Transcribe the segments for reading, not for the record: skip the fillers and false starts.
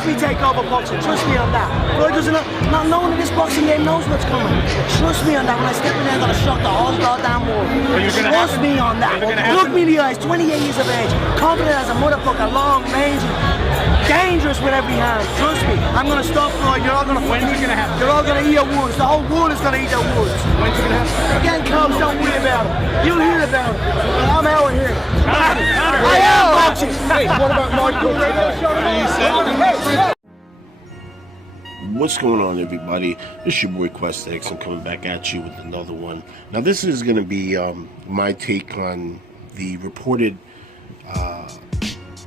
watch me take over boxing. Trust me on that. Floyd doesn't know. Not knowing that this boxing game knows what's coming. Trust me on that. When I step in there, I'm gonna shock the whole goddamn world. Trust me on that. Look me in the eyes. 28 years of age, confident as a motherfucker, long range, dangerous with every hand. Trust me. I'm gonna stop Floyd. You're all gonna. When's it gonna happen? You're all gonna eat your wounds. The whole world is gonna eat their wounds. When's it gonna happen? We're getting close. Don't worry about it. You'll hear about it. I'm out here. I am boxing. Hey, what about Michael? What's going on, everybody? It's your boy Quest X. I'm coming back at you with another one. Now, this is going to be my take on the reported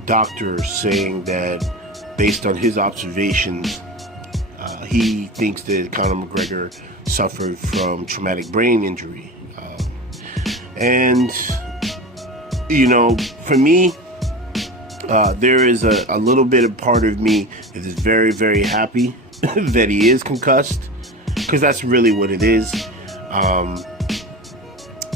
doctor saying that, based on his observations, he thinks that Conor McGregor suffered from traumatic brain injury. And, you know, for me, there is a little bit of part of me that is very, very happy that he is concussed, because that's really what it is.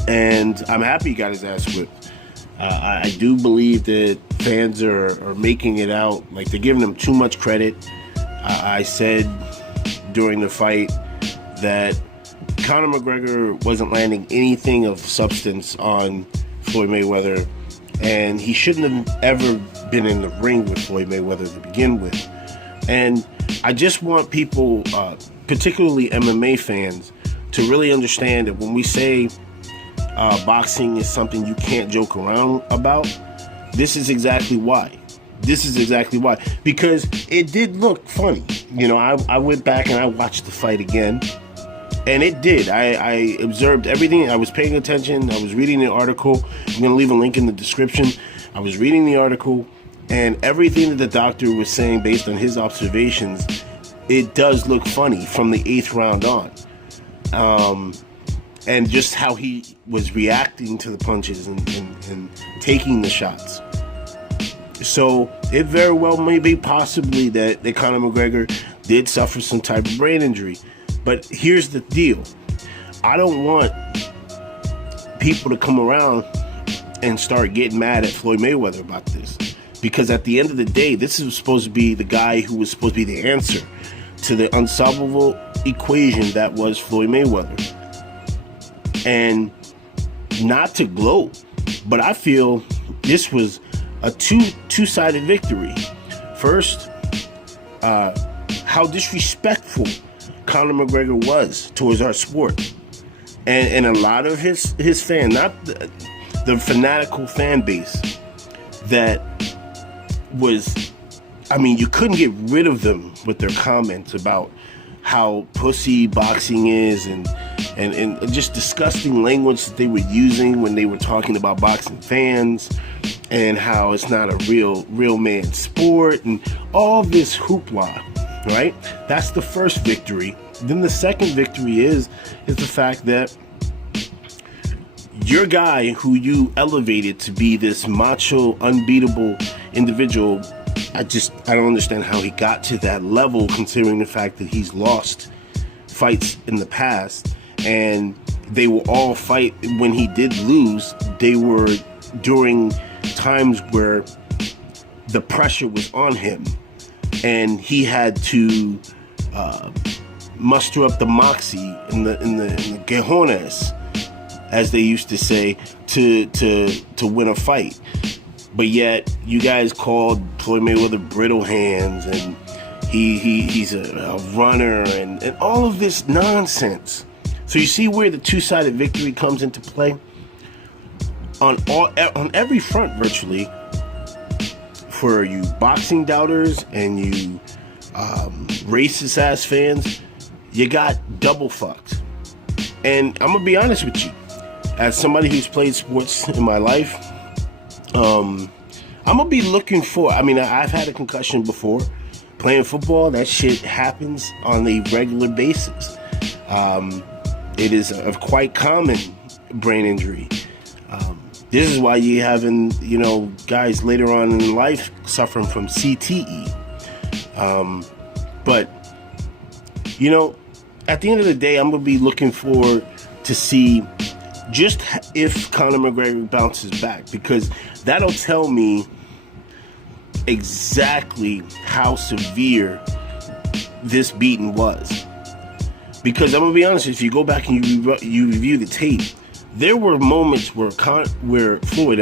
And I'm happy he got his ass whipped. I do believe that fans are making it out like they're giving him too much credit. I said during the fight that Conor McGregor wasn't landing anything of substance on Floyd Mayweather, and he shouldn't have ever been in the ring with Floyd Mayweather to begin with. And I just want people, particularly MMA fans, to really understand that when we say boxing is something you can't joke around about, this is exactly why. This is exactly why. Because it did look funny. You know, I went back and I watched the fight again. And it did. I observed everything. I was paying attention. I was reading the article. I'm going to leave a link in the description. I was reading the article, and everything that the doctor was saying based on his observations, it does look funny from the 8th round on. And just how he was reacting to the punches and taking the shots. So it very well may be possibly that Conor McGregor did suffer some type of brain injury. But here's the deal. I don't want people to come around and start getting mad at Floyd Mayweather about this. Because at the end of the day, this is supposed to be the guy who was supposed to be the answer to the unsolvable equation that was Floyd Mayweather. And not to gloat, but I feel this was a two-sided victory. First, how disrespectful Conor McGregor was towards our sport, and a lot of his fan, not the fanatical fan base that was, I mean, you couldn't get rid of them with their comments about how pussy boxing is and just disgusting language that they were using when they were talking about boxing fans, and how it's not a real man sport and all this hoopla. Right? That's the first victory. Then the second victory is the fact that your guy who you elevated to be this macho, unbeatable individual, I don't understand how he got to that level, considering the fact that he's lost fights in the past, and they were all fight when he did lose, they were during times where the pressure was on him. And he had to muster up the moxie in the cojones, as they used to say, to win a fight. But yet, you guys called Floyd Mayweather brittle hands, and he's a runner, and all of this nonsense. So you see where the two-sided victory comes into play on every front, virtually. For you boxing doubters and you racist ass fans, you got double fucked. And I'm gonna be honest with you, as somebody who's played sports in my life, I'm gonna be looking for, I mean, I've had a concussion before. Playing football, that shit happens on a regular basis. It is a quite common brain injury. This is why you having, you know, guys later on in life suffering from CTE. But, you know, at the end of the day, I'm going to be looking forward to see just if Conor McGregor bounces back, because that'll tell me exactly how severe this beating was. Because I'm gonna be honest, if you go back and you review the tape, there were moments where Floyd,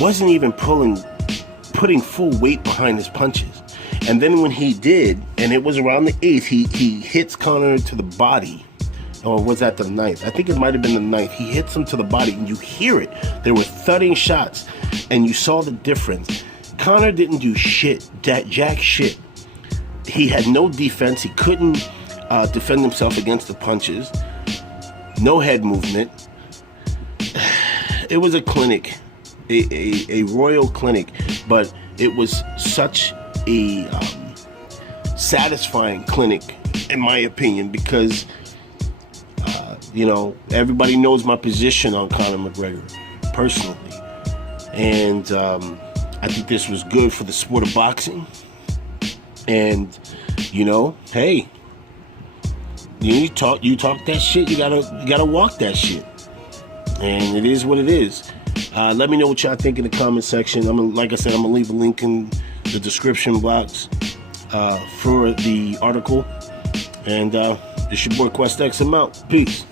wasn't even putting full weight behind his punches. And then when he did, and it was around the 8th, he hits Conor to the body. Or was that the 9th? I think it might have been the 9th. He hits him to the body, and you hear it. There were thudding shots, and you saw the difference. Conor didn't do shit, jack shit. He had no defense. He couldn't defend himself against the punches. No head movement. It was a clinic, a royal clinic, but it was such a satisfying clinic, in my opinion, because everybody knows my position on Conor McGregor personally, and I think this was good for the sport of boxing. And hey, you talk that shit, you gotta walk that shit, and it is what it is. Let me know what y'all think in the comment section. Like I said, I'm gonna leave a link in the description box for the article. And it's your boy Quest X. I'm out. Peace.